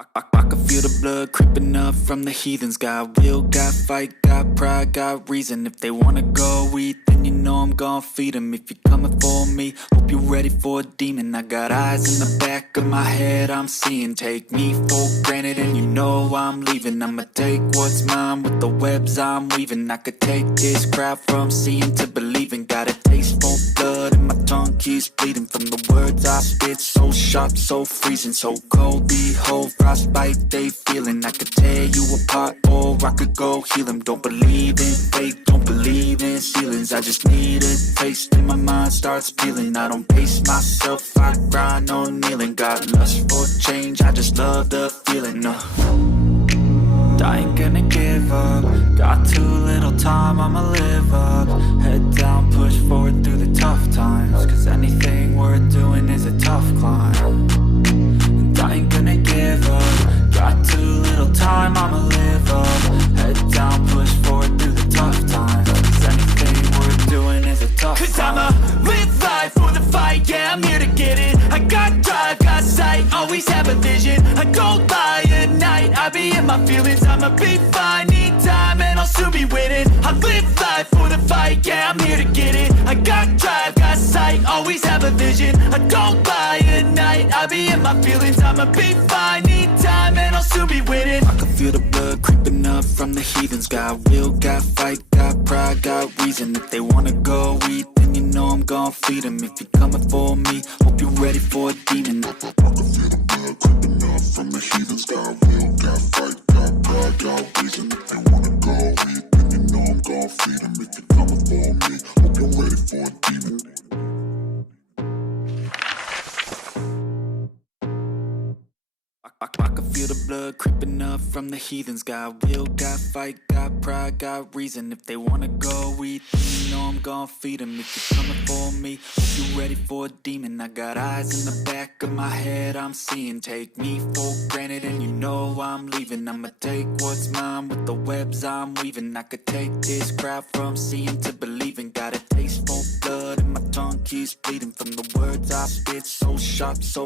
I can feel the blood creeping up from the heathens. Got will, got fight, got pride, got reason. If they wanna go eat, then you know I'm gon' feed them. If you're coming for me, hope you're ready for a demon. I got eyes in the back of my head, I'm seeing. Take me for granted and you know I'm leaving. I'ma take what's mine with the webs I'm weaving. I could take this crowd from seeing to believing. Got a taste for blood and my tongue keeps bleeding from the words I spit. So sharp, so freezing, so cold. Behold, frostbite they feeling. I could tear you apart or I could go heal them. Don't believe in fate, don't believe in ceilings. I just need a taste and my mind starts peeling. I don't pace myself, I grind on kneeling. Got lust for change, I just love the feeling. I ain't gonna give up. Got too little time, I'ma live up. Head down, push forward through the tough times. Cause anything worth doing is a tough climb. And I ain't gonna give up. Got too little time, I'ma live up. Head down, push forward through the tough times. Cause anything worth doing is a tough climb. Cause I'ma live life for the fight, yeah, I'm here to get it. I got drive, got sight, always have a vision. I don't lie at night, I be in my feelings. I'ma be fine, need time and I'll soon be winning. I live life for the fight, yeah, I'm here to get it. I got drive, got sight, always have a vision. I don't lie at night, I be in my feelings. I'ma be fine, need time and I'll soon be winning. I can feel the blood creeping up from the heathens. Got will, got fight, got pride, got reason. If they wanna go eat, then you know I'm gon' feed them. If you're coming for me, hope you're ready for a demon. I can feel the blood creeping up from the heathens. Got will, got fight, got pride, got reason. If you wanna go eat, then you know I'm gon' feed them. If you're coming for me, hope you're ready for a demon. I can feel the blood creeping up from the heathens. Got will, got fight, got pride, got reason. If they wanna go eat, then you know I'm gon' feed them. If you're coming for me, hope you're ready for a demon. I got eyes in the back of my head, I'm seeing. Take me for granted and you know I'm leaving. I'ma take what's mine with the webs I'm weaving. I could take this crowd from seeing to believing. Got a taste for blood and my tongue keeps bleeding from the words I spit. So sharp, so